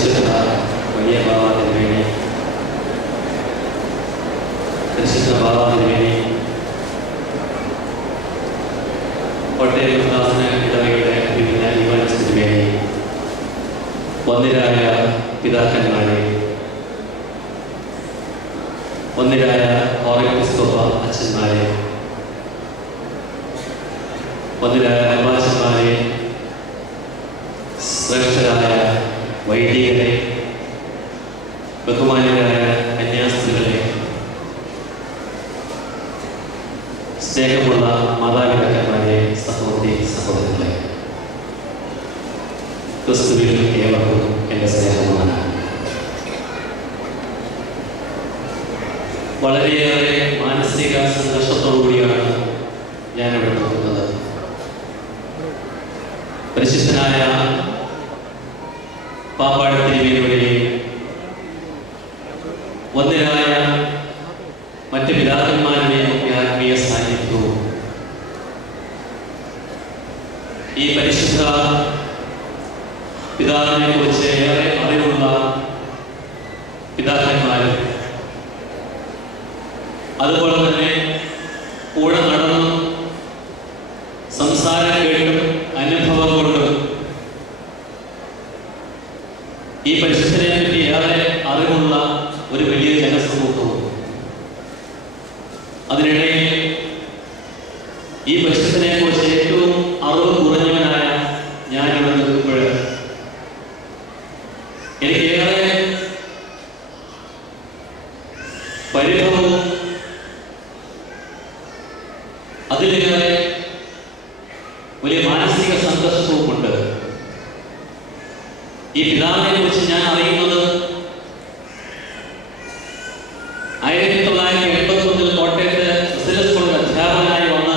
പരിശുദ്ധ വലിയ ഭാവത്തിന് വേണ്ടി പരിശുദ്ധ ഭാവത്തിന് വേണ്ടി കോട്ടയം ഉദാസന ഇടവകയുടെ വിവിധ യുവനത്തിന് വേണ്ടി ഒന്നിരായ പിതാക്കന്മാരെ, ഒന്നിരായ ഓർഗനിസ്തോപ്പ അച്ഛന്മാരെ, ഒന്നിരായ അമ്പാച്ചന്മാരെ, ശ്രേഷ്ഠരായ വൈദികരെ, ബഹുമാന്യരായ കന്യാസ്ത്രീകളെ, സ്നേഹമുള്ള മാതാപിതാക്കന്മാരെ, സഹോദരി സഹോദരങ്ങളെ, ക്രിസ്തുവിൽ ഏവർക്കും എൻ്റെ സ്നേഹമാണ്. വളരെയേറെ മാനസിക സംഘർഷത്തോടുകൂടിയാണ് ഞാനിവിടെ നോക്കുന്നത്. പരിശുദ്ധനായ പാപ്പാട് തിരുമേനിയുടെയും ഒന്നിരായ മറ്റ് പിതാക്കന്മാരുടെയും ഒക്കെ ആത്മീയ സാന്നിധ്യവും ഈ പരിശുദ്ധ പിതാവിനെ കുറിച്ച് ഏറെ അറിവുള്ള പിതാക്കന്മാരും അതുപോലെ തന്നെ കൂടെ നടന്നും സംസാരം കേട്ടും അനുഭവം കൊണ്ടും ഈ പരിശുദ്ധനെ പറ്റി ഏറെ അറിവുള്ള ഒരു വലിയ ജനസമൂഹവും, അതിനിടയിൽ ഈ പരിശുദ്ധനെ കുറിച്ച് ഏറ്റവും അറിവ് കുറഞ്ഞവനായ ഞാനിവിടെ നിൽക്കുമ്പോൾ എനിക്കേറെ പരിഭവവും അതിലേറെ വലിയ മാനസിക സംഘർഷവുമുണ്ട്. ഈ പിതാവിനെ കുറിച്ച് ഞാൻ അറിയുന്നത് 1981 കോട്ടയത്ത് ബസിലിയസ് സ്കൂളിൽ അധ്യാപകനായി വന്ന്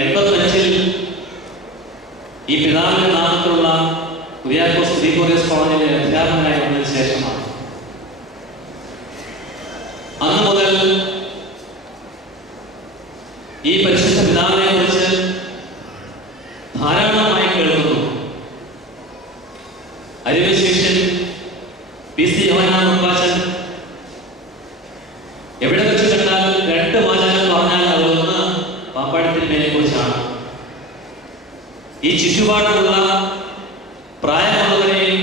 85 ഈ പിതാവിന്റെ നാമത്തിലുള്ള കുര്യാക്കോസ് ഗ്രിഗോറിയസ് കോളേജിലെ അധ്യാപകനായി വന്നതിന് ശേഷമാണ്. അന്ന് മുതൽ ഈ പരിശുദ്ധ പിതാവിനെ കുറിച്ച് ധാരാളമായി കേൾക്കുന്നു. അരിവിശേഷൻ PC യോഹന്നാൻ ഉപാസൻ എവിടെ വെച്ച് കണ്ടാൽ 2 വാചകം പറഞ്ഞാൽ അതൊന്ന് പാപ്പാട് തിരുമേനിയെ കുറിച്ചാണ്. ഈ ചുറ്റുപാടുള്ള പ്രായമുള്ളവരെയും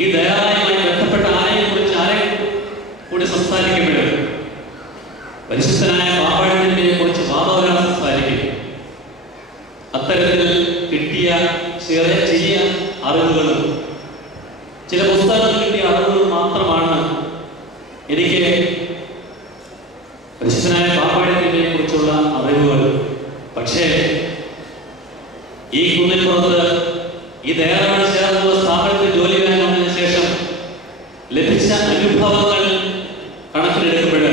ഈ ദയാലയവുമായി ബന്ധപ്പെട്ട ആരെയും കുറിച്ച് ആരെയും കൂടി സംസാരിക്കുമ്പോൾ പരിശുദ്ധനായ പാപ്പാട് തിരുമേനിയെ കുറിച്ച് വാദവരാൾ സംസാരിക്കും. അത്തരത്തിൽ കിട്ടിയ ചെറിയ അറിവുകളും ചില പുസ്തകങ്ങൾ കിട്ടിയ അറിവുകൾ മാത്രമാണ് എനിക്ക് പരിശുദ്ധനായ പാപ്പാട് തിരുമേനിയെ കുറിച്ചുള്ള അറിവുകൾ. പക്ഷേ ഈ കുന്നിൽപ്പുറത്ത് ഈ ദേവാലയം ചേർന്നുള്ള സ്ഥാപനത്തിൽ ജോലി ചെയ്യാൻ വന്നതിന് ശേഷം ലഭിച്ച അനുഭവങ്ങൾ കണക്കിലെടുക്കുമ്പോൾ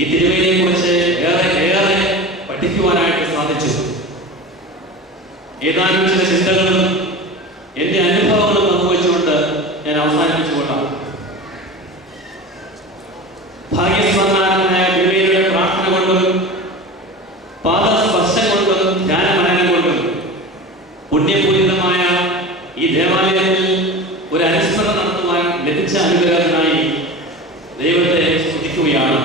ഈ തിരുമേനിയെ കുറിച്ച് ഏറെ പഠിക്കുവാനായിട്ട് സാധിച്ചു. ഏതാനും ചില ചിന്തകളും എൻ്റെ അനുഭവങ്ങളും പങ്കുവച്ചുകൊണ്ട് ഞാൻ അവസാനിപ്പിച്ചുകൊള്ളാം. ഭാഗ്യസ്മരണായ തിരുമേനിയുടെ പ്രാർത്ഥന കൊണ്ടും പാദസ്പർശം കൊണ്ടും ധ്യാനമനനം കൊണ്ടും പുണ്യപൂരിതമായ ഈ ദേവാലയത്തിൽ ഒരു അനുസ്മരണം നടത്തുവാൻ ലഭിച്ച അനുഗ്രഹത്തിനായി ദൈവത്തെ സ്തുതിക്കുകയാണ്.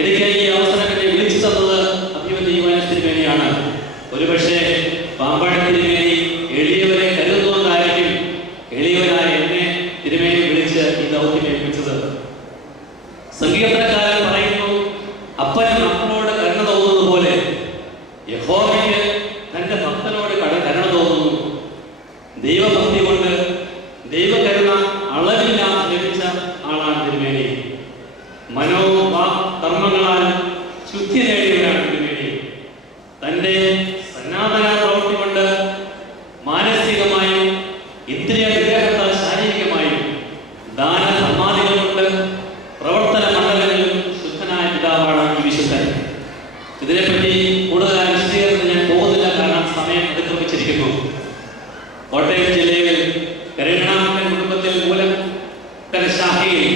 എനിക്ക് ഈ അവസരം എന്നെ വിളിച്ചു തന്നത് അഭിമന്യ യുവാന തിരുമേനിയാണ്. ഒരുപക്ഷെ പാമ്പാട് തിരുമേനി എളിയവരെ കരുതുന്നതുകൊണ്ടായിരിക്കും എളിയവനായ എന്നെ തിരുമേനി വിളിച്ച് ഈ ദൗത്യം ഏൽപ്പിച്ചത്. സംഗീതക്കാരൻ പറയുന്നു, അപ്പൻ നമ്മളോട് കരുണ തോന്നുന്നത് പോലെ യഹോവയ്ക്ക് തന്റെ ഭക്തനോട് കരുണ തോന്നുന്നു. ദൈവഭക്തി കൊണ്ട് ദൈവകരുണ അളവില്ലാതെ ലഭിച്ച ആളാണ് തിരുമേനി. കർമ്മങ്ങളാൽ ശുദ്ധി നേടിയവരാണ് തിരുമേനി. തന്റെ സന്നാതന പ്രവൃത്തി കൊണ്ട് മാനസികമായും ഇന്ദ്രിയ വിഗ്രഹത്താൽ ശാരീരികമായും ദാന ധർമാദികൾ കൊണ്ട് പ്രവർത്തന മണ്ഡലങ്ങളിലും ശുദ്ധനായ പിതാവാണ് ഈ വിശുദ്ധൻ. ഇതിനെപ്പറ്റി കൂടുതൽ വിശദീകരണം ഞാൻ പോകുന്നില്ല, കാരണം സമയം അതിക്രമിച്ചിരിക്കുന്നു. കോട്ടയം ജില്ലയിൽ കരുണാമൻ കുടുംബത്തിൽ മൂലക്കര ശാഖയിൽ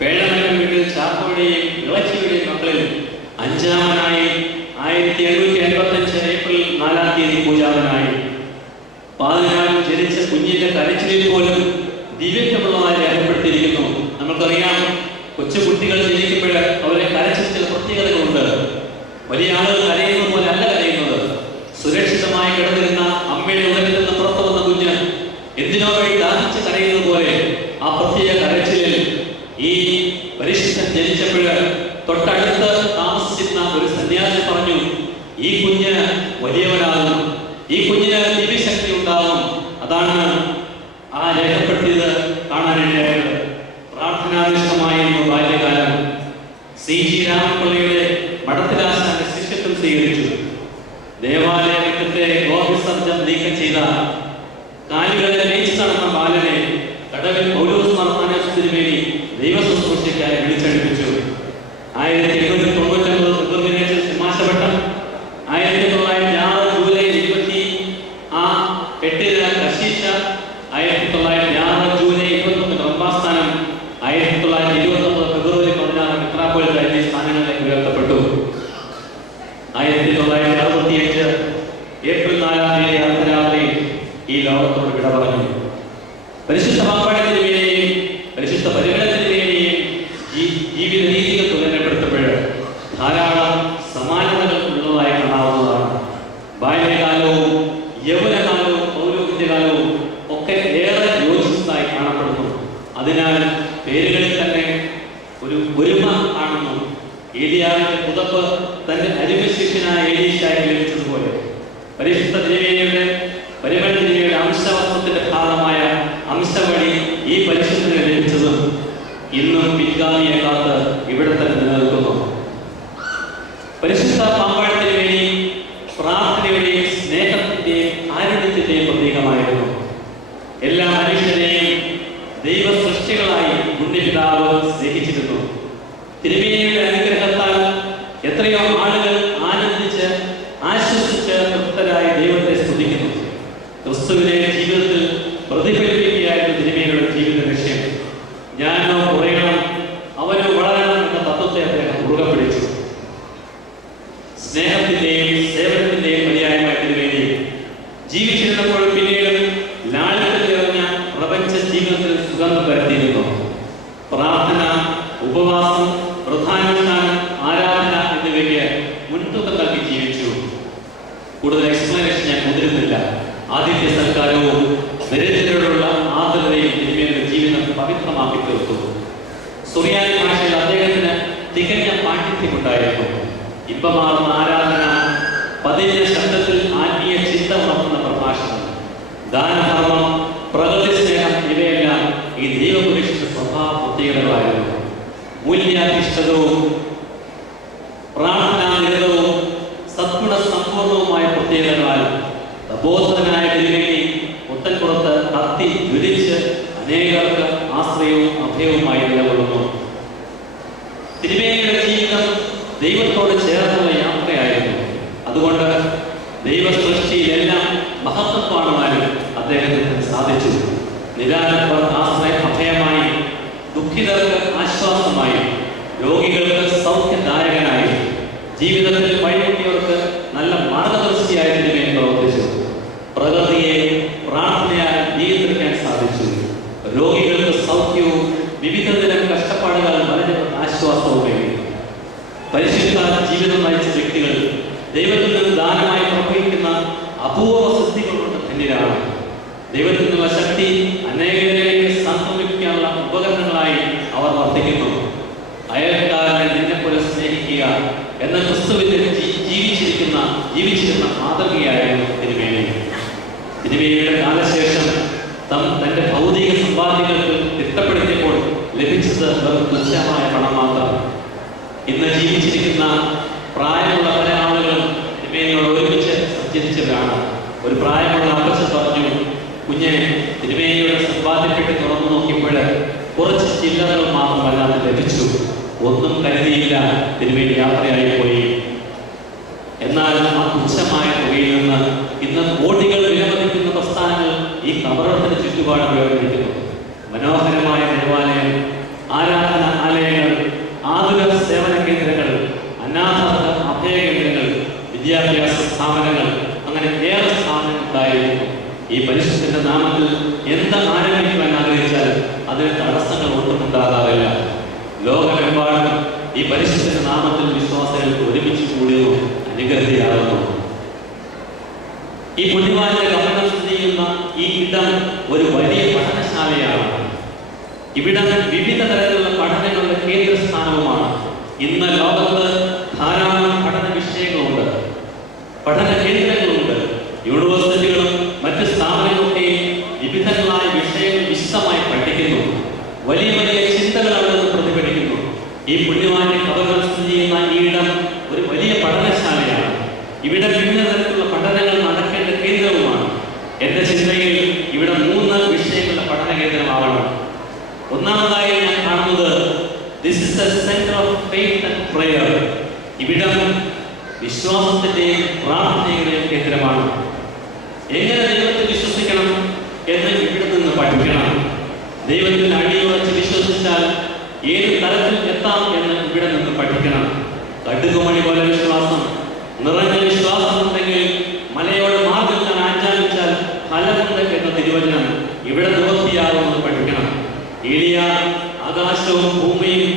പേഴമരം വീട്ടിൽ ചാക്കോയുടെയും ഇളച്ചിയുടെയും മക്കളിൽ അഞ്ചാമനായി 1885 ഏപ്രിൽ 4 പൂജാവനായി. 14 ജനിച്ച കുഞ്ഞിനെ കുഞ്ഞിന്റെ കരച്ചിലിൽ പോലും ദിവ്യത്വമുള്ളതായി രേഖപ്പെടുത്തിയിരിക്കുന്നു. നമുക്കറിയാം, കൊച്ചുകുട്ടികൾ ജനിക്കുമ്പോൾ അവരെ കരച്ചിൽ ചില പ്രത്യേകതകളുണ്ട്. വലിയ ആളുകൾ കരയുന്നത് പോലെ അല്ല കരയുന്നത്. സുരക്ഷിതമായി കിടന്നിരുന്ന അമ്മയുടെ ഉദരത്തിൽ നിന്ന് പുറത്തു വന്ന കുഞ്ഞ് എന്തിനോ വേണ്ടി ദാഹിച്ച് കരയുന്നത് പോലെ ആ പ്രത്യേക കരച്ചിലിൽ ഈ പരിശുദ്ധൻ ജനിച്ചപ്പോൾ തൊട്ടടുത്ത് താമസിച്ചിരുന്ന ഒരു സന്യാസി പറഞ്ഞു, ഈ കുഞ്ഞ് വലിയവനാകും, ഈ കുഞ്ഞിന് ദിവ്യശക്തി ഉണ്ടാകും. അതാണ് ആ രേഖപ്പെടുത്തിയത് കാണാനിടയായത്. പ്രാർത്ഥനാവിഷ്ടമായിരുന്നു ബാല്യകാലം. C.G. രാമപിള്ളയുടെ മഠത്തിലാശാന്റെ ശിഷ്യത്വം സ്വീകരിച്ചു. ദേവാലയ മുറ്റത്തെ ഗോവിസർജം നീക്കം ചെയ്ത കാലുകളെ മേച്ച് നടന്ന ബാലനെ കടവിൽ പൗലോസ് മാർപ്പാനോസ് തിരുമേനി ദൈവശുശ്രൂഷയ്ക്കായി വിളിച്ചടിപ്പിച്ചു. 1899 ഫെബ്രുവരി സിംഹാസവട്ടം, 1906 ജൂലൈ 28 കശീശ, 1906 ജൂലൈ 21 റംബാസ്ഥാനം, 1929 ഫെബ്രുവരി 16 മെത്രാപ്പോലിത്ത എന്നീ സ്ഥാനങ്ങളിലേക്ക് ഉയർത്തപ്പെട്ടു. 1965 ഏപ്രിൽ 4 അർദ്ധരാത്രി ഈ ലോകത്തോട് വിട പറഞ്ഞു. പരിശുദ്ധ പാപ്പാടത്തിന് വേണ്ടിയും പരിശുദ്ധ പരിഗണനത്തിന് വേണ്ടിയും ഈ ജീവിത രീതികൾ തുലനപ്പെടുത്തപ്പോൾ ധാരാളം സമാനതകൾ ഉള്ളതായി കാണാവുന്നതാണ്. ബാല്യകാലവും യൗവനകാലവും പൗരോഹിത്യകാലവും ഒക്കെ ഏറെ യോജിച്ചതായി കാണപ്പെടുന്നു. അതിനാൽ പേരുകളിൽ തന്നെ ഒരു ഒരുമ കാണുന്നു. ഏലിയാവിന്റെ പുതപ്പ് തന്റെ അരിമശിഷ്യനായ ഏലീശായി ലഭിച്ചതുപോലെ പരിശുദ്ധ തിരുമേനിയുടെ പരിമള തിരുമേനിയുടെ അംശവസ്ത്രത്തിന്റെ ഭാഗമായ അംശവഴി ഈ പരിശുദ്ധനെ ലഭിച്ചതും ഇന്നും പിൻഗാമിയെ കാത്ത് ഇവിടെ തന്നെ നിലനിൽക്കുന്നു. പരിശുദ്ധ പാമ്പാഴത്തിന് വേണ്ടി പ്രാർത്ഥനയുടെയും സ്നേഹത്തിന്റെയും കാരുണ്യത്തിന്റെയും പ്രതീകമായിരുന്നു. എല്ലാ മനുഷ്യരെയും ദൈവ സൃഷ്ടികളായി പുണ്യപിതാവ് സ്നേഹിച്ചിരുന്നു. തിരുമേനിയുടെ അനുഗ്രഹത്താൽ എത്രയോ ആളുകൾ ആനന്ദിച്ച് ആശ്വസിച്ച് തൃപ്തരായി ദൈവത്തെ സ്തുതിക്കുന്നു. ക്രിസ്തുവിനെ ജീവിതത്തിൽ പ്രതിഫലിപ്പിക്കുകയായിരുന്നു തിരുമേനിയുടെ ജീവിത ലക്ഷ്യം. ഞാനോ കുറയണം, അവനോ വളരണം എന്ന തത്വത്തെ അദ്ദേഹം മുറുകെ പിടിച്ചു. സ്നേഹത്തിന്റെയും സേവനത്തിന്റെയും പര്യായമായി തിരുമേനി ജീവിച്ചിരുന്നപ്പോൾ പിന്നീട് ലാളിത്യത്തിൽ നിറഞ്ഞ പ്രപഞ്ച ജീവിതത്തിൽ സുഗന്ധം പരത്തിയിരുന്നു. പ്രാർത്ഥന, ഉപവാസം, പ്രധാനുഷ്ഠാനം, ആരാധന എന്നിവയ്ക്ക് മുൻതൂക്കം നൽകി ജീവിച്ചു. കൂടുതൽ എക്സ്പ്ലനേഷൻ ഞാൻ മുതിരുന്നില്ല. ആദിത്യ സൽക്കാരവും ദരിദ്രരോടുള്ള ആദരവയും തിരുമേനിയുടെ ജീവിതം പവിത്രമാക്കി തീർത്തു. സുറിയാനി ഭാഷയിൽ അദ്ദേഹത്തിന് തികഞ്ഞ പാണ്ഡിത്യമുണ്ടായിരുന്നു. ഇമ്പമാർന്ന ആരാധന, പതിഞ്ഞ ശബ്ദത്തിൽ ആത്മീയ ചിന്ത ഉണർത്തുന്ന പ്രഭാഷണം, ദാനധർമ്മം, പ്രകൃതി സ്നേഹം ഇവയെല്ലാം ഈ ദൈവപുരുഷന്റെ സ്വഭാവ പ്രത്യേകതകളായിരുന്നു. മൂല്യാധിഷ്ഠിതവും പ്രാർത്ഥനാനിരതവും സദ്ഗുണ സമ്പൂർണവുമായ പ്രത്യേകതകളാൽ തപോധനായ തിരുമേനി പുത്തൻപുറത്ത് കത്തി ജ്വലിച്ച് അനേകർക്ക് ആശ്രയവും അഭയവുമായി നിലകൊള്ളുന്നു. തിരുമേനിയുടെ ജീവിതം ദൈവത്തോട് ചേർന്നുള്ള യാത്രയായിരുന്നു. അതുകൊണ്ട് ദൈവ സൃഷ്ടിയിലെല്ലാം മഹത്വം കാണുവാനും അദ്ദേഹത്തിന് സാധിച്ചു. നിരാലംബർ ആശ്രയ അഭയമായി, ദുഃഖിതർക്ക് ആശ്വാസമായി, രോഗികൾക്ക് സൗഖ്യദായകനായി, ജീവിതത്തിൽ വഴിമുട്ടിയവർക്ക് നല്ല മാർഗദർശിയായി തിരുമേനി പ്രവർത്തിച്ചു. പ്രകൃതിയെ പ്രാർത്ഥനയാൽ നിയന്ത്രിക്കാൻ സാധിച്ചു. രോഗികൾക്ക് സൗഖ്യവും വിവിധതരം കഷ്ടപ്പാടുകൾ മലഞ്ഞവർക്ക് ആശ്വാസവുമേകി. പരിശുദ്ധ ജീവിതം നയിച്ച വ്യക്തികൾ ദൈവത്തിൽ നിന്ന് ദാനമായി പ്രവഹിക്കുന്ന അപൂർവ സിദ്ധികൾ കൊണ്ട് ധന്യരാണ്. ദൈവത്തിൽ നിന്നുള്ള ശക്തി അനേകരിലേക്ക് സംഭവിക്കാനുള്ള ഉപകരണങ്ങളായി അവർ വർദ്ധിക്കുന്നു. അയൽക്കാരനെ നിന്നെപ്പോലെ സ്നേഹിക്കുക എന്ന ക്രിസ്തുവിന്റെ ജീവിച്ചിരുന്ന മാതൃകയായിരുന്നു തിരുമേനി. തിരുമേനിയുടെ കാലശേഷം തന്റെ ഭൗതിക സമ്പാദ്യങ്ങൾക്ക് തിട്ടപ്പെടുത്തിയപ്പോൾ ലഭിച്ചത് വെറും തുച്ഛമായ പണം മാത്രം. ഇന്ന് ജീവിച്ചിരിക്കുന്ന പ്രായമുള്ള പല ആളുകളും തിരുമേനിയോട് ഒരുമിച്ച് സഞ്ചരിച്ചവരാണ്. ഒരു പ്രായമുള്ള അപ്പച്ചൻ പറഞ്ഞു, കുഞ്ഞെ, തിരുമേനിയുടെ സമ്പാദ്യപ്പെട്ട് തുറന്നു നോക്കിയപ്പോൾ കുറച്ച് ചില്ലറകൾ മാത്രമല്ലാതെ ലഭിച്ചു. ഒന്നും കരുതിയില്ല, തിരുമേനി യാത്രയായി പോയി. എന്നാൽ ആ തുച്ഛമായ തുകയിൽ നിന്ന് ഇന്ന് കോടികൾ വിലമതിക്കുന്ന പ്രസ്ഥാനങ്ങൾ ഈ കബറടത്തിന് ചുറ്റുപാട് ഉപയോഗിക്കുന്നു. മനോഹരമായ ദേവാലയം, ആരാധന ആലയങ്ങൾ, ആതുര സേവന കേന്ദ്രങ്ങൾ, അനാഥർക്ക് അഭയ കേന്ദ്രങ്ങൾ, വിദ്യാഭ്യാസ സ്ഥാപനങ്ങൾ, അങ്ങനെ ഏറെ സ്ഥാപനങ്ങൾ ഉണ്ടായിരുന്നു. ഈ പരിശുദ്ധന്റെ നാമത്തിൽ എന്ത് ആരംഭിക്കുവാൻ ആഗ്രഹിച്ചാൽ അതിന് തടസ്സങ്ങൾ ഒട്ടും ഉണ്ടാകാറില്ല. ലോകമെമ്പാടും ഈ പരിശുദ്ധന്റെ നാമത്തിൽ വിശ്വാസികൾ ഒരുമിച്ച് കൂടുന്നു, അനുഗ്രഹിയാകുന്നു. ഈ പുണ്യവാന്റെ ഗമനം സ്ഥിതി ചെയ്യുന്ന ഈ ഇടം ഒരു വലിയ പഠനശാലയാണ്. ഇവിടം വിവിധ തരത്തിലുള്ള പഠനങ്ങളുടെ കേന്ദ്രസ്ഥാനവുമാണ്. ഇന്ന് ലോകത്ത് ധാരാളം പഠന വിഷയങ്ങളുണ്ട്, പഠന കേന്ദ്രങ്ങളുണ്ട്. യൂണിവേഴ്സിറ്റികളും മറ്റ് സ്ഥാപനങ്ങളൊക്കെയും വിവിധങ്ങളായ വിഷയങ്ങൾ വിശദമായി പഠിക്കുന്നു. വലിയ വലിയ ചിന്തകൾ അവിടെ നിന്ന് പ്രതിഫലിക്കുന്നു. ഈ പുണ്യവാന്റെ കബറിടം സ്ഥിതി ചെയ്യുന്ന ഈ ഇടം ഒരു വലിയ പഠനശാലയാണ്. ഇവിടെ വിവിധ തരത്തിലുള്ള പഠനങ്ങൾ നടക്കേണ്ട കേന്ദ്രവുമാണ്. എന്റെ ചിന്തയിൽ ഇവിടെ 3 വിഷയങ്ങളുടെ പഠന കേന്ദ്രമാവണം. ഒന്നാമതായി ഞാൻ കാണുന്നത് this is a centre of faith and prayer. ഇവിടം വിശ്വാസത്തിന്റെയും പ്രാർത്ഥനയുടെയും കേന്ദ്രമാണ്. എങ്ങനെ ദൈവത്തിൽ വിശ്വസിക്കണം എന്ന് ഇവിടെ നിന്ന് പഠിക്കണം. ദൈവത്തിൽ അടിയുറച്ച് വിശ്വസിച്ചാൽ ഏത് തലത്തിൽ എത്താം എന്ന് ഇവിടെ നിന്ന് പഠിക്കണം. കടുകുമണി പോലെ വിശ്വാസം, നിറഞ്ഞ വിശ്വാസം ഉണ്ടെങ്കിൽ മലയോട് മാർഗം ആചാരിച്ചാൽ ഫലമുണ്ട് എന്ന തിരുവചനം ഇവിടെ നിവൃത്തിയാകുമെന്ന് പഠിക്കണം. ഏലിയ ആകാശവും ഭൂമിയും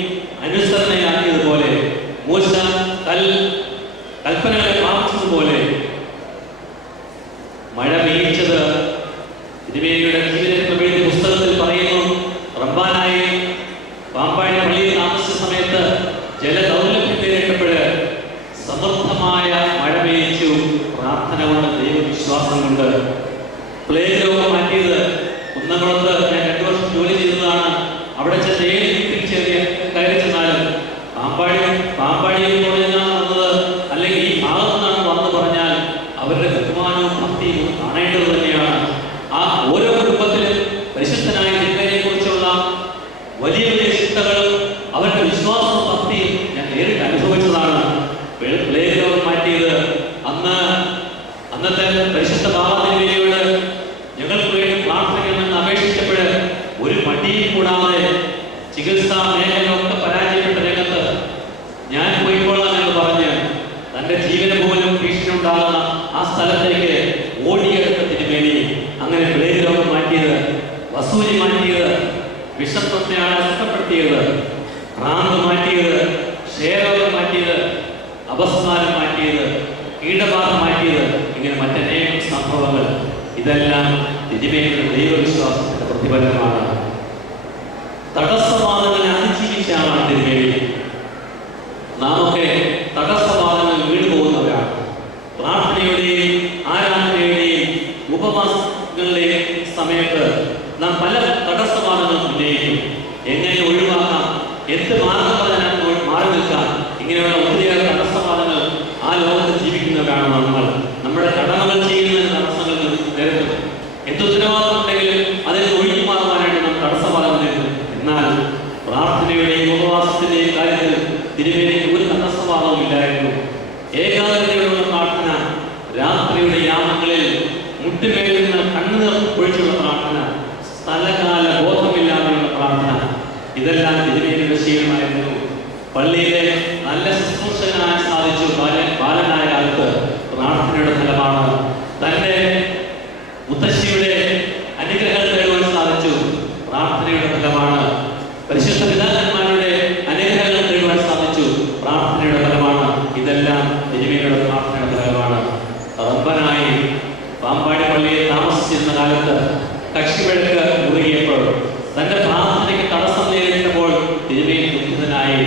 അനുസരണയാക്കിയതുപോലെ, മൂശ കൽപ്പനകളെ പാലിച്ചതുപോലെ മഴ പെയ്യിച്ചത് തിരുമേനിയുടെ ജീവിത പുസ്തകത്തിൽ പറയുന്നു. റബ്ബാനായി പാമ്പാടി പള്ളിയിൽ താമസിച്ച സമയത്ത് ജലദൗർലഭ്യം നേരിട്ടപ്പോൾ സമൃദ്ധമായ മഴ പെയ്യിച്ചു. പ്രാർത്ഥന കൊണ്ട്, ദൈവവിശ്വാസം കൊണ്ട്. പ്ലേഗ് രോഗം മാറ്റിയത് കുന്നംകുളത്ത് ഞാൻ 2 വർഷം ജോലി ചെയ്തതാണ്. അവിടെ ചെന്ന് ഏത് വീട്ടിൽ കയറി ചെന്നാലും പാമ്പാടിയിൽ നിന്നാണ് വന്നത്, അല്ലെങ്കിൽ ഈ ഭാഗത്തു നിന്നാണ് വന്ന് പറഞ്ഞാൽ അവരുടെ ബഹുമാനവും ഭക്തിയും കാണേണ്ടത് തന്നെയാണ്. ആ ഓരോ കുടുംബത്തിലും പരിശുദ്ധനായ ദൈവത്തെ കുറിച്ചുള്ള വലിയ വലിയ ചിന്തകളും അവരുടെ വിശ്വാസവും ഭക്തിയും ഞാൻ നേരിട്ട് അനുഭവിച്ചതാണ്. പ്ലേഗ് രോഗം മാറ്റിയത് അന്നത്തെ പരിശുദ്ധ ബാബാദേവിയോട് ഞങ്ങൾക്ക് വേണ്ടി പ്രാർത്ഥിക്കണമെന്ന് അപേക്ഷിച്ചപ്പോൾ ഒരു മടിയും കൂടാതെ ചികിത്സാ മേഖലയൊക്കെ പരാജയപ്പെട്ട രംഗത്ത് ഞാൻ പോയിക്കോളാം എന്ന് പറഞ്ഞ് തന്റെ ജീവന് പോലും ഭീഷണി ഉണ്ടാകുന്ന ആ സ്ഥലത്തേക്ക് ഓടിയെടുത്ത തിരുമേനി. അങ്ങനെ പ്ലേഗ് രോഗം മാറ്റിയത്, വസൂരി മാറ്റിയത്, വിഷത്വത്തെയാണ് സുഖപ്പെടുത്തിയത്, ഭ്രാന്ത് മാറ്റിയത്, ക്ഷയരോഗം മാറ്റിയത്, അപസ്മാരം മാറ്റിയത്, കീടബാധ മാറ്റിയത്, ഇങ്ങനെ മറ്റനേകം സംഭവങ്ങൾ. ഇതെല്ലാം തിരുമേനിയുടെ ദൈവവിശ്വാസത്തിന്റെ പ്രതിഫലനമാണ്. തടസ്സവാദങ്ങളെ അതിജീവിച്ചാണ് തിരുമേനി. നാമൊക്കെ തടസ്സവാദങ്ങൾ വീണുപോകുന്നവരാണ്. പ്രാർത്ഥനയുടെയും ആരാധനയുടെയും ഉപവാസങ്ങളുടെയും സമയത്ത് നാം പല തടസ്സവാദങ്ങളും ഉന്നയിക്കും. എങ്ങനെ ഒഴിവാക്കാം, എന്ത് മാർഗം മാറി നിൽക്കാം, ഇങ്ങനെയുള്ള ഒത്തിരിയേറെ തടസ്സവാദങ്ങൾ ആ ലോകത്ത് ജീവിക്കുന്നവരാണ് നമ്മൾ. നമ്മുടെ കടമകൾ ചെയ്യുന്നതിന് തടസ്സങ്ങൾ നേരിടും. എന്ത് ഉത്തരവാദിത്വം ഉണ്ടെങ്കിലും അതിൽ ഒഴിഞ്ഞു മാറുവാനായിട്ട് നാം തടസ്സവാദം നേരിടും. എന്നാൽ പ്രാർത്ഥനയുടെയും ഉപവാസത്തിന്റെയും കാര്യത്തിൽ തിരുമേനിക്ക് ഒരു തടസ്സവാദവും ഇല്ലായിരുന്നു. ഏകാഗ്രതയോടുള്ള പ്രാർത്ഥന, രാത്രിയുടെ യാമങ്ങളിൽ മുട്ടുമേലിൽ നിന്ന് കണ്ണുനീർ ഒഴിച്ചുള്ള പ്രാർത്ഥന, സ്ഥലകാല ബോധമില്ലാതെയുള്ള പ്രാർത്ഥന, ഇതെല്ലാം തിരുമേനിയുടെ ശീലമായിരുന്നു. പള്ളിയിലെ നല്ല ശുശ്രൂഷകനായി സാധിച്ചു. ബാലനായ കാലത്ത് പ്രാർത്ഥനയുടെ ഫലമാണ്. തന്റെ മുത്തശ്ശിയുടെ അനുഗ്രഹം നേടുവാൻ സാധിച്ചു. പ്രാർത്ഥനയുടെ ഫലമാണ്. പരിശുദ്ധ പിതാക്കന്മാരുടെ അനുഗ്രഹങ്ങൾ നേടുവാൻ സാധിച്ചു. പ്രാർത്ഥനയുടെ ഫലമാണ്. ഇതെല്ലാം തിരുമേനിയുടെ പ്രാർത്ഥനയുടെ ഫലമാണ്. റബ്ബനായി പാമ്പാടി പള്ളിയിൽ താമസിച്ചിരുന്ന കാലത്ത് കക്ഷിവഴക്ക് മുറുകിയപ്പോൾ, തന്റെ പ്രാർത്ഥനയ്ക്ക് തടസ്സം നേരിട്ടപ്പോൾ തിരുമേനി ദുഃഖിതനായി.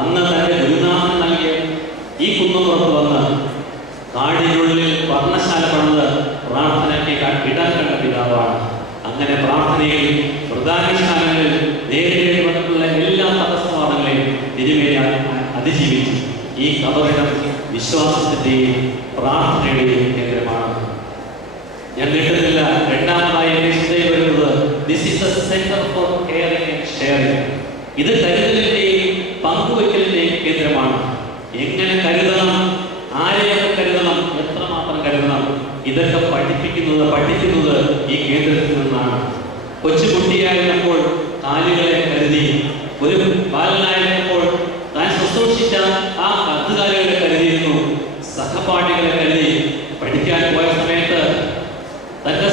അന്ന് തന്റെ ഗുരുനാഥൻ നൽകിയ ഈ കുന്നുപുറത്ത് വന്ന് കാടിനുള്ളിൽ വർണ്ണശാല പണിത് പ്രാർത്ഥനയ്ക്ക് ഇടം കണ്ട പിതാവാണ്. അങ്ങനെ പ്രാർത്ഥനയിൽ പ്രധാനുഷ്ഠാനങ്ങളിൽ നേരിടേണ്ടി വന്നിട്ടുള്ള എല്ലാ തടസ്സവാദങ്ങളെയും തിരുമേനി അതിജീവിച്ചു. ഈ കബറിടം വിശ്വാസത്തിന്റെയും പ്രാർത്ഥനയുടെയും കേന്ദ്രമാണ്. ഞാൻ നീട്ടുന്നില്ല. രണ്ടാമതായി എന്റെ ശ്രദ്ധയിൽ വരുന്നത് this is A centre for caring and sharing. ഇത് കരുതലിന്റെയും പങ്കുവയ്ക്കലിന്റെയും കേന്ദ്രമാണ്. എങ്ങനെ കരുതണം, ആരെയൊക്കെ കരുതണം, എത്രമാത്രം കരുതണം, ഇതൊക്കെ പഠിക്കുന്നത് ഈ കേന്ദ്രത്തിൽ നിന്നാണ്. കൊച്ചുകുട്ടിയായിരുന്നപ്പോൾ കാലുകളെ കരുതി, ഒരു ബാലനായിരുന്നപ്പോൾ താൻ ശുശ്രൂഷിച്ച ആ കത്തുകാലുകളെ കരുതിയിരുന്നു, സഹപാഠികളെ കരുതി. പഠിക്കാൻ പോയ സമയത്ത് തന്റെ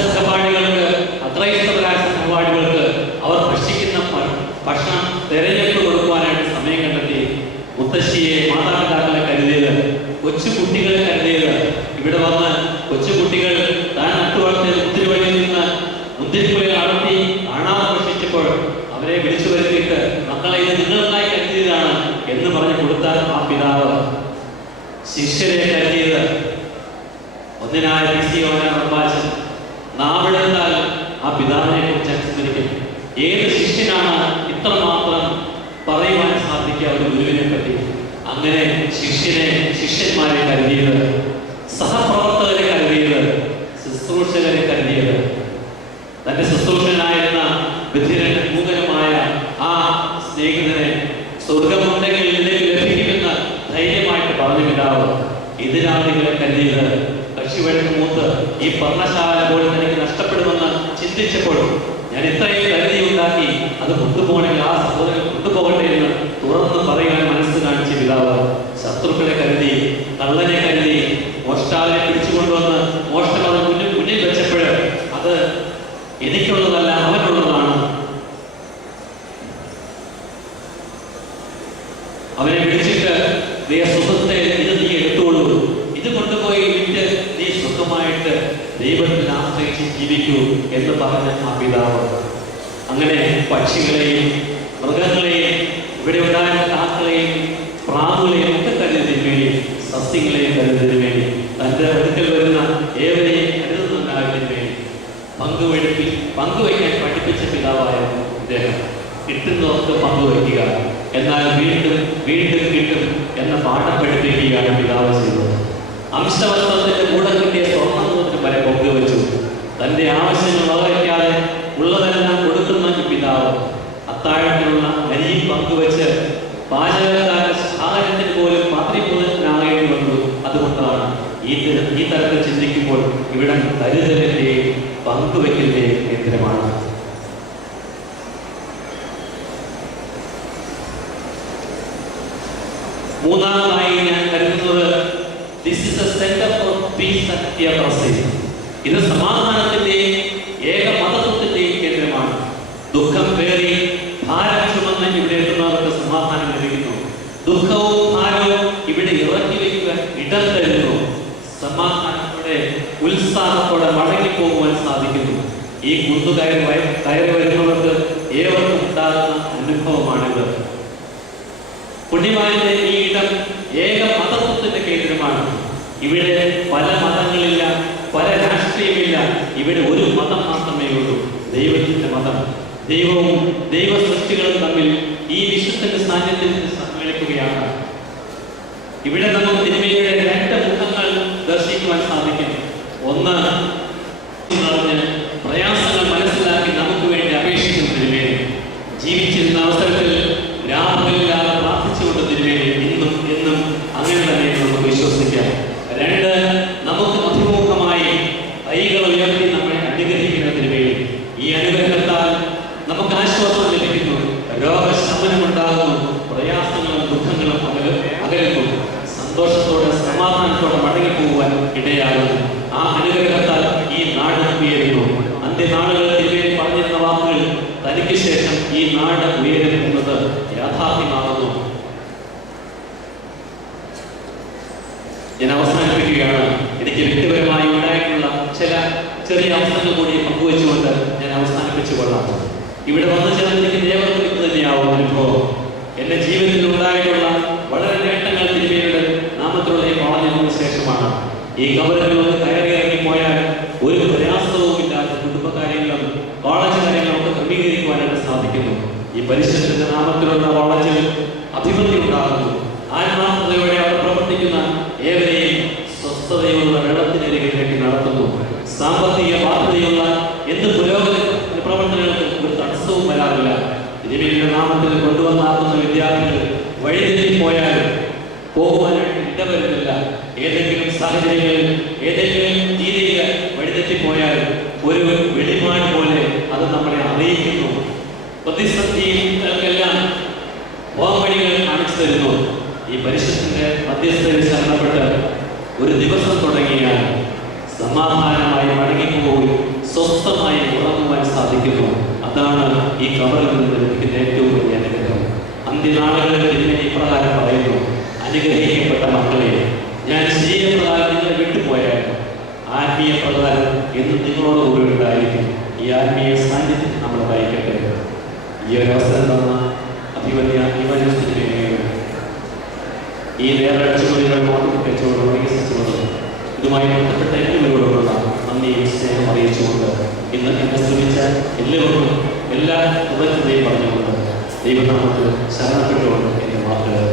ഇത് നിങ്ങൾക്കായി കരുതിയതാണ് എന്ന് പറഞ്ഞ് കൊടുത്ത ആ പിതാവ് ശിഷ്യരെ കരുതിയത് ഒന്നിനായ റബ്ബാച്ചൻ നാവിടെത്താൽ ആ പിതാവിനെ കുറിച്ച് അനുസ്മരിക്കും. ഏത് ശിഷ്യനാണ് ഇത്രമാത്രം പറയുവാൻ സാധിക്കുക ഒരു ഗുരുവിനെ പറ്റി? അങ്ങനെ ശിഷ്യന്മാരെ കരുതിയത്, സഹപ്രവർത്തകരെ കരുതിയത്, ശുശ്രൂഷകരെ കരുതിയത്, തന്റെ ശുശ്രൂഷനായിരുന്ന ബധിരമായ ആ സ്നേഹിതനെ സ്വർഗമുണ്ടെങ്കിൽ ഇതിലേക്ക് ലഭിക്കുമെന്ന ധൈര്യമായിട്ട് പറഞ്ഞു പിതാവ് എതിരാളികളെ കരുതിയത്. കക്ഷിവഴക്ക് മൂത്ത് ഈ പർണശാല പോലും എനിക്ക് നഷ്ടപ്പെടുമെന്ന് ചിന്തിച്ചപ്പോൾ ഞാൻ ഇത്രയും കരുതി ഉണ്ടാക്കി, അത് കൊണ്ടുപോകണമെങ്കിൽ ആ സഹോദരൻ കൊണ്ടുപോകട്ടെ എന്ന് തുറന്ന് പറയാൻ മനസ്സ് കാണിച്ച പിതാവ് ശത്രുക്കളെ കരുതി, കള്ളനെ കരുതി, മോഷ്ടാവിനെ പിടിച്ചുകൊണ്ടുവന്ന് മോഷ്ടം അത് മുന്നിൽ വെച്ചപ്പോൾ അത് എനിക്കുള്ളതല്ല അവനുള്ളതാണ്, അവനെ വിളിച്ചിട്ട് സുഖത്തെ ഇത് നീ എടുത്തോളൂ, ഇത് കൊണ്ടുപോയി വിറ്റ് നീ സുഖമായിട്ട് ദൈവത്തിൽ ആശ്രയിച്ച് ജീവിക്കൂ എന്ന് പറഞ്ഞ ആ പിതാവ് അങ്ങനെ പക്ഷികളെയും മൃഗങ്ങളെയും ഇവിടെ ഉണ്ടായിരുന്ന കാക്കളെയും പ്രാവുകളെയും ഒക്കെ കരുതുന്നതിന് വേണ്ടി, സസ്യങ്ങളെയും കരുതുന്നതിന് വേണ്ടി, തൻ്റെ അടുക്കൽ വരുന്ന ഏവരെയും കരുതുന്നുണ്ടാകുന്നതിന് വേണ്ടി പങ്കുവയ്ക്കാൻ പഠിപ്പിച്ച പിതാവായിരുന്നു ഇദ്ദേഹം. കിട്ടുന്നവർക്ക് പങ്കുവയ്ക്കുക, എന്നാൽ വീണ്ടും വീണ്ടും കിട്ടും എന്ന പാഠം പഠിപ്പിക്കുകയാണ് പിതാവ് ചെയ്തത്. അംശവസ്ത്രത്തിന്റെ കൂടെ കിട്ടിയ സ്വർണ്ണത്തിന് വരെ പങ്കുവച്ചു. തന്റെ ആവശ്യങ്ങൾ വകവയ്ക്കാതെ ഉള്ളതെല്ലാം കൊടുക്കുന്ന പിതാവ് അത്താഴത്തിനുള്ള അരിയും പങ്കുവെച്ച് പാചകക്കാരൻ ആഹാരത്തിന് പോലും പാത്രീഭൂതനാകേണ്ടി വന്നു. അതുകൊണ്ടാണ് ഈ തരത്തിൽ ചിന്തിക്കുമ്പോൾ ഇവിടെ കരുതലിന്റെയും പങ്കുവയ്ക്കലിന്റെയും കേന്ദ്രമാണ്. മൂന്നാമതായി ഞാൻ കരുതുന്നത് this is A centre for piece and theocracy. ഇത് സമാധാനത്തിന്റെയും ഏകമതത്വത്തിന്റെയും കേന്ദ്രമാണ്. ദുഃഖം പേറി ഭാരം ചുമന്ന് ഇവിടെ എത്തുന്നവർക്ക് സമാധാനം ലഭിക്കുന്നു. ദുഃഖവും ഭാരവും ഇവിടെ ഇറക്കി വയ്ക്കുവാൻ ഇടം തരുന്നു. സമാധാനത്തോടെ ഉത്സാഹത്തോടെ മടങ്ങിപ്പോകുവാൻ സാധിക്കുന്നു. ഈ കയറി വരുന്നവർക്ക് ഏവർക്കും ഉണ്ടാകുന്ന അനുഭവമാണിത്. പുണ്യവാന്റെ ഈ ഇടം ഏക മതത്വത്തിന്റെ കേന്ദ്രമാണ്. ഇവിടെ പല മതങ്ങളില്ല, പല രാഷ്ട്രീയമില്ല. ഇവിടെ ഒരു മതം മാത്രമേ ഉള്ളൂ, ദൈവത്തിന്റെ മതം. ദൈവവും ദൈവ സൃഷ്ടികളും തമ്മിൽ ഈ വിശുദ്ധന്റെ സാന്നിധ്യത്തിൽ സമ്മേളിക്കുകയാണ്. ഇവിടെ നമുക്ക് തിന്മയുടെ രണ്ട് മുഖങ്ങൾ ദർശിക്കുവാൻ സാധിക്കും. ഒന്ന്, പ്രയാസങ്ങൾ മനസ്സിലാക്കി നമുക്ക് വേണ്ടി അപേക്ഷിക്കുന്നതിന് വേണ്ടി ജീവിച്ചിരുന്ന അവസരത്തിൽ രാമമില്ലാതെ പ്രാർത്ഥിച്ചുകൊണ്ട് തിരുവേണ്ടി ഇന്നും എന്നും അങ്ങനെ തന്നെ നമുക്ക് വിശ്വസിക്കാം. രണ്ട്, നമുക്ക് അഭിമുഖമായി കൈകൾ ഉയർത്തി നമ്മളെ അനുഗ്രഹിക്കുന്നതിന് വേണ്ടി. ഈ അനുഗ്രഹത്താൽ നമുക്ക് ആശ്വാസം ലഭിക്കുന്നു, രോഗശമനമുണ്ടാകുന്നു, പ്രയാസങ്ങളും ദുഃഖങ്ങളും അകലുന്നു, സന്തോഷത്തോടെ സമാധാനത്തോടെ മടങ്ങിപ്പോകുവാൻ ഇടയാകുന്നു. ആ അനുഗ്രഹത്താൽ ഈ നാട് ഉയരുന്നു. അന്ത്യനാളുകളിൽ തിരുവേണ്ടി പറഞ്ഞിരുന്ന വാക്കുകൾ തനിക്ക് ശേഷം ഈ നാട് ഉയരുന്നത് യാഥാർത്ഥ്യമാകുന്നു. ഞാൻ അവസാനിപ്പിക്കുകയാണ്. എനിക്ക് വ്യക്തിപരമായി ഉണ്ടായിട്ടുള്ള ചില ചെറിയ അവസരങ്ങൾ കൂടി പങ്കുവെച്ചുകൊണ്ട് ഞാൻ അവസാനിപ്പിച്ചു കൊള്ളാം. ഇവിടെ വന്നു ചേർന്നിരിക്കുന്ന ഏവർക്കും തന്നെയാവും അനുഭവം. എന്റെ ജീവിതത്തിൽ ഉണ്ടായിട്ടുള്ള വളരെ നേട്ടങ്ങൾ തിരുമേനിയുടെ നാമത്തിലുള്ള ഈ കോളേജിന് ശേഷമാണ്. ഈ കബറിൽ ഒന്ന് കയറി ഇറങ്ങിപ്പോയാൽ ഒരു പ്രയാസവും ഇല്ലാത്ത കുടുംബകാര്യങ്ങളും കോളേജ് കാര്യങ്ങളും ഒക്കെ ക്രമീകരിക്കുവാനായിട്ട് സാധിക്കുന്നു. ഈ പരിശുദ്ധന്റെ നാമത്തിലുള്ള കോളേജിൽ അഭിവൃദ്ധി ഉണ്ടാകുന്നു. ആത്മാർത്ഥതയോടെ അവർ പ്രവർത്തിക്കുന്ന ഏവരെയും സ്വസ്ഥതയുള്ള വെള്ളത്തിനരികിലേക്ക് നടത്തുന്നു. സാമ്പത്തിക ബാധ്യതയുള്ള എന്ത് പുരോഗതി പ്രവർത്തനങ്ങൾക്ക് ഒരു തടസ്സവും വരാറില്ല. തിരുമേനിയുടെ നാമത്തിൽ കൊണ്ടുവന്നാക്കുന്ന വിദ്യാർത്ഥികൾ വഴിതെറ്റിപ്പോയാൽ പോകുവാനായിട്ട് ഇടവരുന്നില്ല. ഏതെങ്കിലും സാഹചര്യങ്ങളിൽ ഏതെങ്കിലും രീതിയിൽ വഴിതെറ്റിപ്പോയാൽ ഒരു വെളിപാട് പോലെ അത് നമ്മളെ അറിയിക്കുന്നു. പ്രതിസന്ധികൾക്കെല്ലാം പോംവഴികൾ കാണിച്ചു തരുന്നു. ഈ പരിശുദ്ധന്റെ മധ്യസ്ഥയിൽ ശരണപ്പെട്ട് ഒരു ദിവസം തുടങ്ങിയാൽ സമാധാനമായി മടങ്ങിപ്പോകും, സ്വസ്ഥമായി ഉറങ്ങുവാൻ സാധിക്കുന്നു. അതാണ് ഈ കബറിൽ നിന്ന് ലഭിക്കുന്ന ഏറ്റവും വലിയ അനുഗ്രഹം. അന്ത്യനാളുകളിൽ ഇതിനെ ഇപ്രകാരം പറയുന്നു: അനുഗ്രഹിക്കപ്പെട്ട മക്കളെ, ഞാൻ ശരീരപ്രകാരം നിങ്ങളെ വിട്ടുപോയാലും ആത്മീയ പ്രകാരം എന്നും നിങ്ങളോട് കൂടി ഉണ്ടായിരിക്കും. ഈ ആത്മീയ സാന്നിധ്യം നമ്മൾ വായിക്കട്ടെ. ഈ ഒരു അവസരം തന്ന ഇവന്യത്തിന് ഈ നേരെ അച്ചുമതികൾ കച്ചവടം വികസിച്ചുകൊണ്ട് ഇതുമായി ബന്ധപ്പെട്ട എല്ലാവരോടുള്ള നന്ദിയും സ്നേഹം അറിയിച്ചുകൊണ്ട് ഇന്ന് എന്നെ ശ്രമിച്ച എല്ലാവർക്കും എല്ലാ ഉപസ്ഥിതിയും പറഞ്ഞുകൊണ്ട് ദൈവനാമത്തിൽ ശരണപ്പെട്ടുകൊണ്ട് എൻ്റെ വാക്കുകൾ